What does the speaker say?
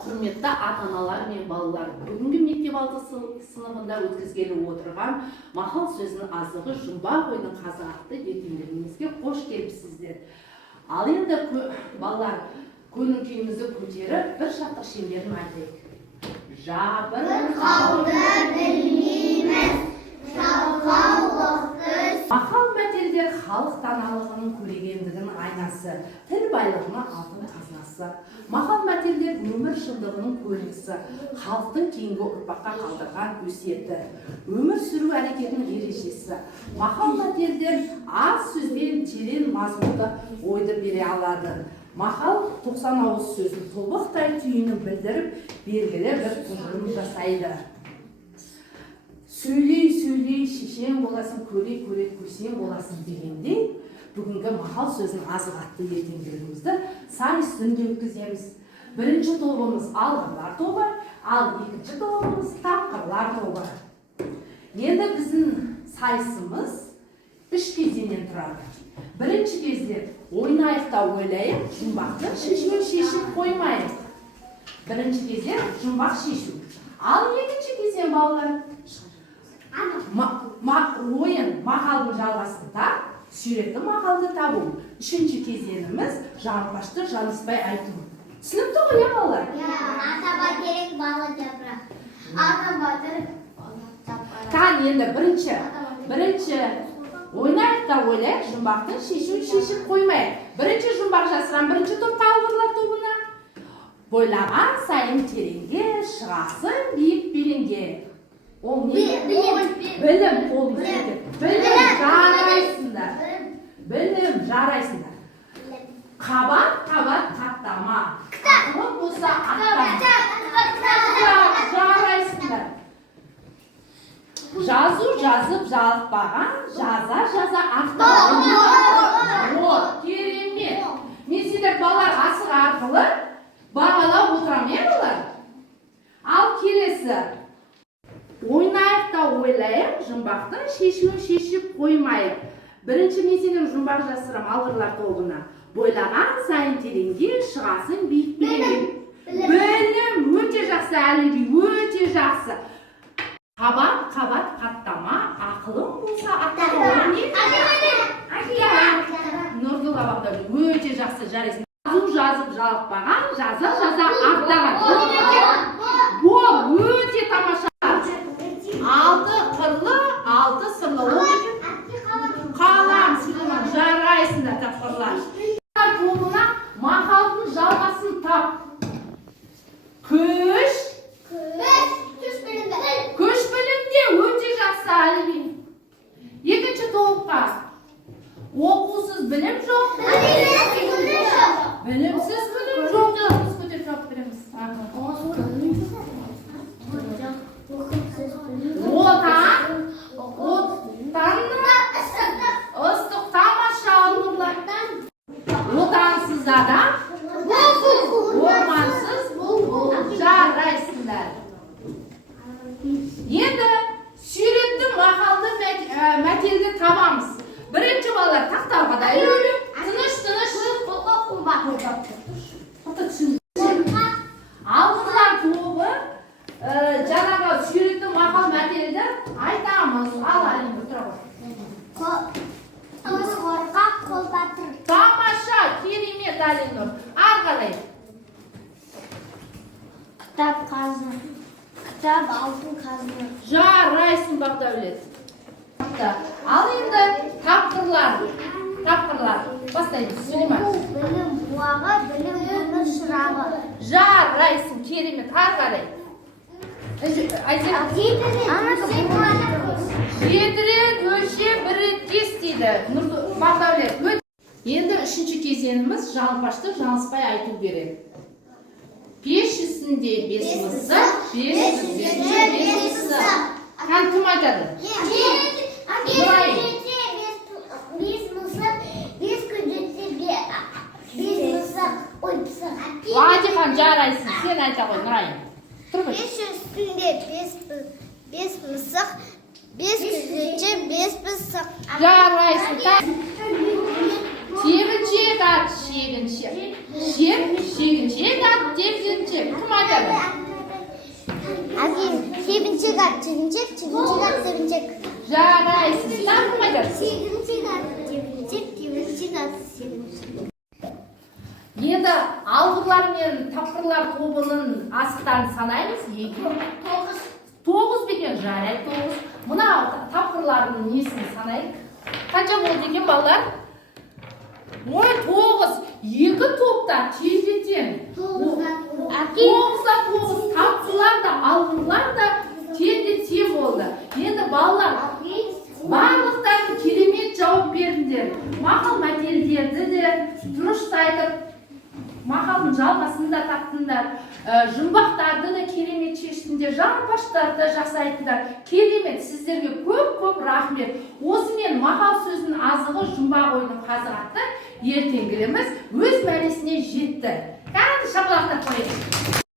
Құрметті ата-аналар мен балалар, бүгінгі мектеп алды сыныбында өткізгелі отырған мақал сөзінің азығы жұмбақ ойының қазы атты ертеңгілеріңізге қош келіпсіздер. Ал енді балалар, көңіл күйімізді көтеріп, бір шаттық шеңберін айтайық. Жабырқауды білмейміз, жалқаулықты. Мақал мәтелдер халық даналығының көрегендігінің айнасы, тіл байлығының алтын қазынасы. Мақал мәтелдер өмір шындығының көрінісі, халықтың кейінгі ұрпаққа қалдырған өсиеті, өмір сүру әрекетінің ережесі. Мақал мәтелдер аз сөзбен терең мазмұнды ойды бере алады. Мақал 90 ауыз сөздің тобықтай түйінін білдіріп, белгілі бір тұжырым жасайды. Сөйлей, шешен боласын, көре, көсен боласын дегендей, бүгінгі мақал сөзінің азық атты ертеңгілерімізді сайыс түрінде өткіземіз. Бірінші тобымыз алғырлар тобы, ал екінші тобымыз тапқырлар тобы. Енді біздің сайысымыз 3 кезеңнен тұрады. Бірінші кезде ойнайық та ойлайық, жұмбақты шешіп қоймайық. Бірінші кезде жұмбақ шешу. Ал екінші кезең балалар, ойын мақалдың жалғасында сүйретті мақалды табу. Үшінші кезеңіміз жаңылғашты жаныспай айту. Түсінікті ғой, балалар? Ата бәйтерек балы жапырақ. Ата батыр Тан енді бірінші ойнайық та ойлайық, жұмбақтың шешіп қоймайық. Бірінші жұмбақ жасырам, бірінші топқа алғырлар тобына. Бойлаған сайын тереңге, шығасың биік белеңге. Ол не? Білім, жарайсыңдар. Қабат қаттама. Ақылың болса аттама. Жарайсыңдар. Жазу жазып жалықпаған, жаза ақтамаған. Керемет. Мен сендер балалар асық арқылы бағалап отырам, балалар? Ал келесі. Ойнайық та ойлайық, жұмбақтың шешіп қоймайық. Бірінші мен сендер жұмбақ жасырам алғырлар тобына. Бойлаған сайын тереңге, шығасың биік белеңге. Білім өте жақсы, әліби өте жақсы. Қабат қаттама, ақылың болса аттама. Нұрдулла бақтар, өте жақсы жарайсың. Жазып жалықпаған, жаза ақтаған. Бұл өте тамаша. 6 қырлы, 6 сырлы. Қалам, Сулейман, жарайсыңдар тапқырлар. Тобына мақалдың жалғасын тап. Көш білімде өте жақсы әліби. Екінші тобқа оқусыз білім жоқ. Білімсіз білім жоқ. Біз көтеріп жауап береміз. Ыстық тамаша алғырлардан. Отансыз адам, ормансыз жарайсыңдар. Енді сүйретті мақалды мәтелді табамыз. Бірінші балалар тақтауға да үйлі. Тыныш. Алғырлар тобы жаңағы сүйретті мақал мәтелді айтамыз. Ал әлемді тұра ғой. қорқақ қол батыр. Тамаша, керемет Әлинұр. Арғалай. Кітап қазы. Кітап алтын қазы. Жарайсың Бақдәулет. Ал енді тапқырлар. Бастаймыз, Сулейман. Білім буағы, білім өмір шырағы. Жарайсың, керемет. Арғалай. Жетірек өлшеп бір рет кес дейді. Бақдәулет. Енді үшінші кезеңіміз жалпашты жаныспай айту керек. Пеш үстінде 5 мысық, 5 үстінде 5 мысық. Кім айтады? 5 мысық, 5 күн жетсе 5 мысық. Ой, мысық. Вадихан, жарайсың. Сен айта ғой, Нұрайын. Пеш үстінде 5 мысық, 5 күн жетсе 5 мысық. Жарайсың. Тебіншек ат шегіншек. Шегіншек ат Жетінші. Кім айтады? Сегізінші қат жетінші, жетінші қат сегізінші. Жарайсыз. Тағы кім айтады? Сегізінші қат жетінші, жетінші қат сегізінші. Енді алғырлар мен тапқырлар тобының астан санаймыз. 2, 9 бекен, жарайды 9. Мына тапқырлардың несін санайық. Қанша болды екен балалар? Ой, 9. 2 топта тепе-тең. 9-да 9. Тапқырлар да, алғырлар да тепе-тең болды. Енді балалар барлықтарын керемет жауап бердіңдер. Мақал мәтелдерді де дұрыс айтып, мақалдың жалғасын да таптыңдар, жұмбақтарды да керемет шештіңдер, жарпаштарды жақсы айттыңдар. Керемет, сіздерге көп рахмет. Осымен мақал сөзінің азығы жұмбақ ойының қазы атты ертеңгіліміз өз мәресіне жетті. Кәдімгі шапалақтап қояйық.